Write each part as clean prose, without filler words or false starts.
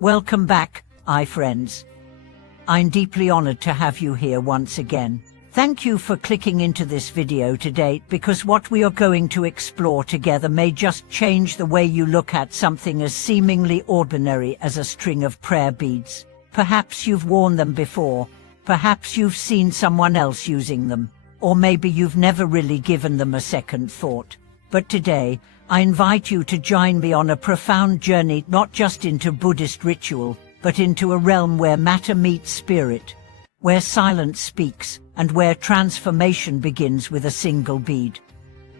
Welcome back, friends. I'm deeply honored to have you here once again. Thank you for clicking into this video today, because what we are going to explore together may just change the way you look at something as seemingly ordinary as a string of prayer beads. Perhaps you've worn them before, perhaps you've seen someone else using them, or maybe you've never really given them a second thought. But today, I invite you to join me on a profound journey, not just into Buddhist ritual, but into a realm where matter meets spirit, where silence speaks, and where transformation begins with a single bead.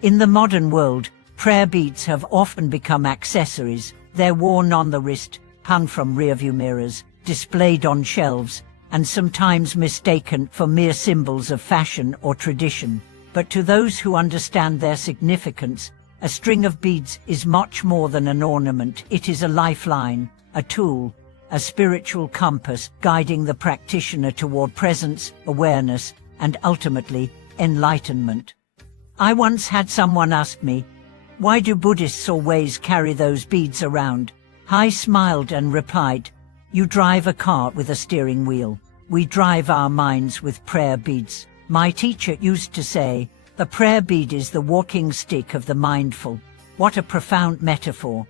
In the modern world, prayer beads have often become accessories. They're worn on the wrist, hung from rearview mirrors, displayed on shelves, and sometimes mistaken for mere symbols of fashion or tradition. But to those who understand their significance, a string of beads is much more than an ornament. It is a lifeline, a tool, a spiritual compass guiding the practitioner toward presence, awareness, and ultimately, enlightenment. I once had someone ask me, "Why do Buddhists always carry those beads around?" I smiled and replied, "You drive a car with a steering wheel. We drive our minds with prayer beads." My teacher used to say, "The prayer bead is the walking stick of the mindful." What a profound metaphor.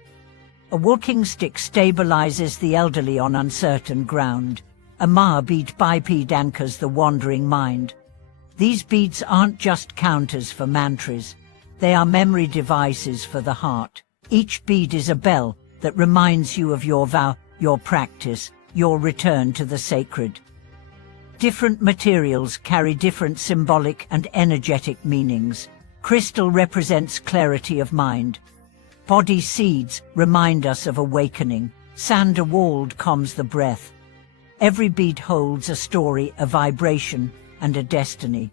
A walking stick stabilizes the elderly on uncertain ground. A ma bead biped anchors the wandering mind. These beads aren't just counters for mantras. They are memory devices for the heart. Each bead is a bell that reminds you of your vow, your practice, your return to the sacred. Different materials carry different symbolic and energetic meanings. Crystal represents clarity of mind. Body seeds remind us of awakening. Sandalwood calms the breath. Every bead holds a story, a vibration, and a destiny.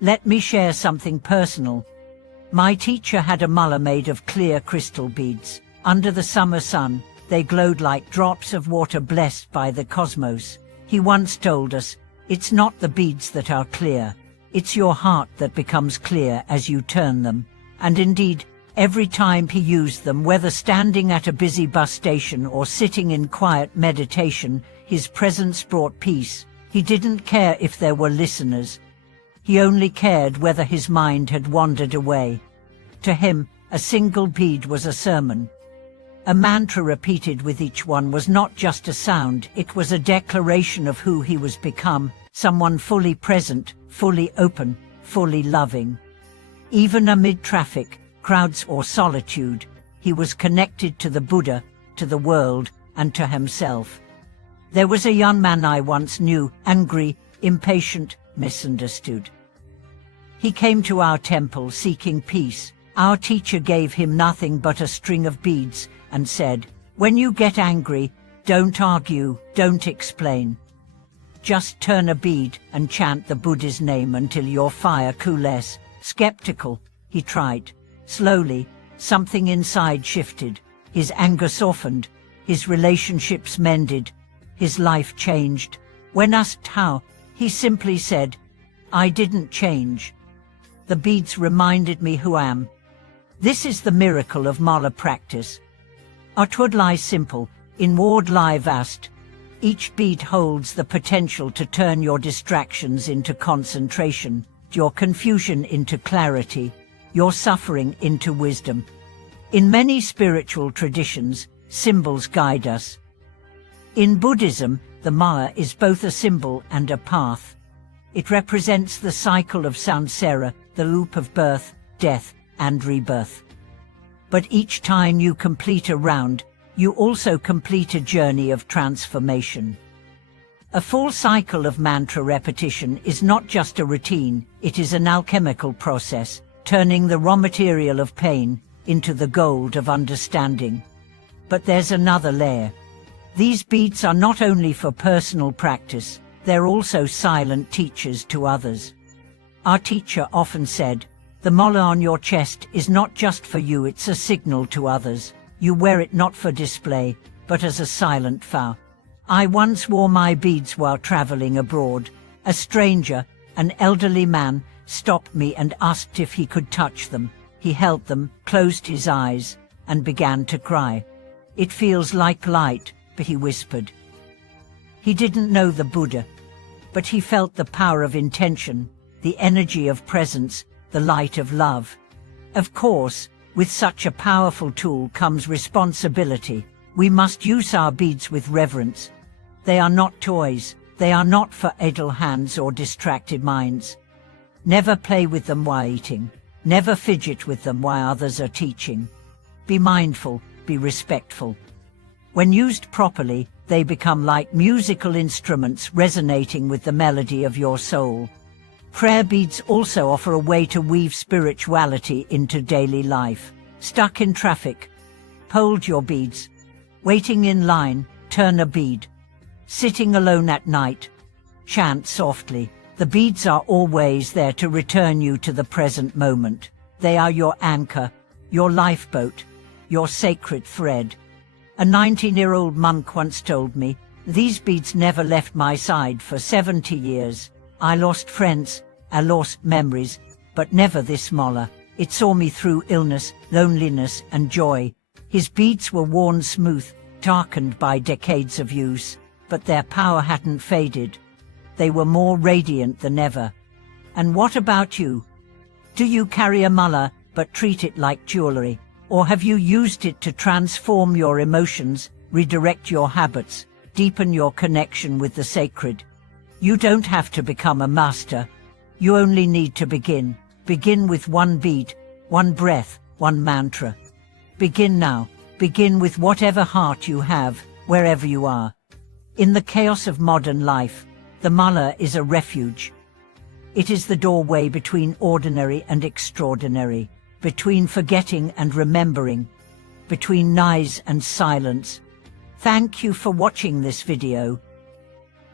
Let me share something personal. My teacher had a mala made of clear crystal beads. Under the summer sun, they glowed like drops of water blessed by the cosmos. He once told us, "It's not the beads that are clear, it's your heart that becomes clear as you turn them." And indeed, every time he used them, whether standing at a busy bus station or sitting in quiet meditation, his presence brought peace. He didn't care if there were listeners. He only cared whether his mind had wandered away. To him, a single bead was a sermon. A mantra repeated with each one was not just a sound, it was a declaration of who he was become, someone fully present, fully open, fully loving. Even amid traffic, crowds or solitude, he was connected to the Buddha, to the world, and to himself. There was a young man I once knew, angry, impatient, misunderstood. He came to our temple seeking peace. Our teacher gave him nothing but a string of beads and said, "When you get angry, don't argue, don't explain. Just turn a bead and chant the Buddha's name until your fire cools." Skeptical, he tried. Slowly, something inside shifted. His anger softened, his relationships mended, his life changed. When asked how, he simply said, "I didn't change. The beads reminded me who I am." This is the miracle of mala practice. Outward lies simple, inward lie vast. Each bead holds the potential to turn your distractions into concentration, your confusion into clarity, your suffering into wisdom. In many spiritual traditions, symbols guide us. In Buddhism, the mala is both a symbol and a path. It represents the cycle of samsara, the loop of birth, death, and rebirth. But each time you complete a round, you also complete a journey of transformation. A full cycle of mantra repetition is not just a routine, it is an alchemical process, turning the raw material of pain into the gold of understanding. But there's another layer. These beads are not only for personal practice, they're also silent teachers to others. Our teacher often said, "The mala on your chest is not just for you, it's a signal to others. You wear it not for display, but as a silent vow." I once wore my beads while traveling abroad. A stranger, an elderly man, stopped me and asked if he could touch them. He held them, closed his eyes, and began to cry. "It feels like light," but he whispered. He didn't know the Buddha, but he felt the power of intention, the energy of presence, the light of love. Of course, with such a powerful tool comes responsibility. We must use our beads with reverence. They are not toys. They are not for idle hands or distracted minds. Never play with them while eating. Never fidget with them while others are teaching. Be mindful, be respectful. When used properly, they become like musical instruments resonating with the melody of your soul. Prayer beads also offer a way to weave spirituality into daily life. Stuck in traffic? Hold your beads. Waiting in line? Turn a bead. Sitting alone at night? Chant softly. The beads are always there to return you to the present moment. They are your anchor, your lifeboat, your sacred thread. A 19-year-old monk once told me, "These beads never left my side for 70 years. I lost friends, I lost memories, but never this mala. It saw me through illness, loneliness, and joy." His beads were worn smooth, darkened by decades of use, but their power hadn't faded. They were more radiant than ever. And what about you? Do you carry a mala but treat it like jewelry? Or have you used it to transform your emotions, redirect your habits, deepen your connection with the sacred? You don't have to become a master. You only need to begin. Begin with one bead, one breath, one mantra. Begin now. Begin with whatever heart you have, wherever you are. In the chaos of modern life, the mala is a refuge. It is the doorway between ordinary and extraordinary, between forgetting and remembering, between noise and silence. Thank you for watching this video.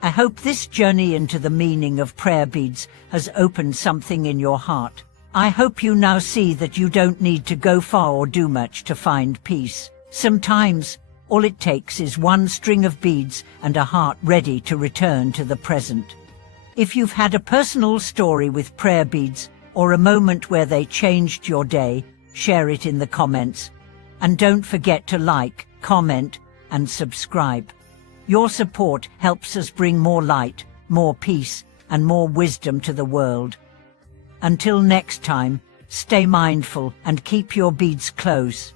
I hope this journey into the meaning of prayer beads has opened something in your heart. I hope you now see that you don't need to go far or do much to find peace. Sometimes, all it takes is one string of beads and a heart ready to return to the present. If you've had a personal story with prayer beads or a moment where they changed your day, share it in the comments. And don't forget to like, comment, and subscribe. Your support helps us bring more light, more peace, and more wisdom to the world. Until next time, stay mindful and keep your beads close.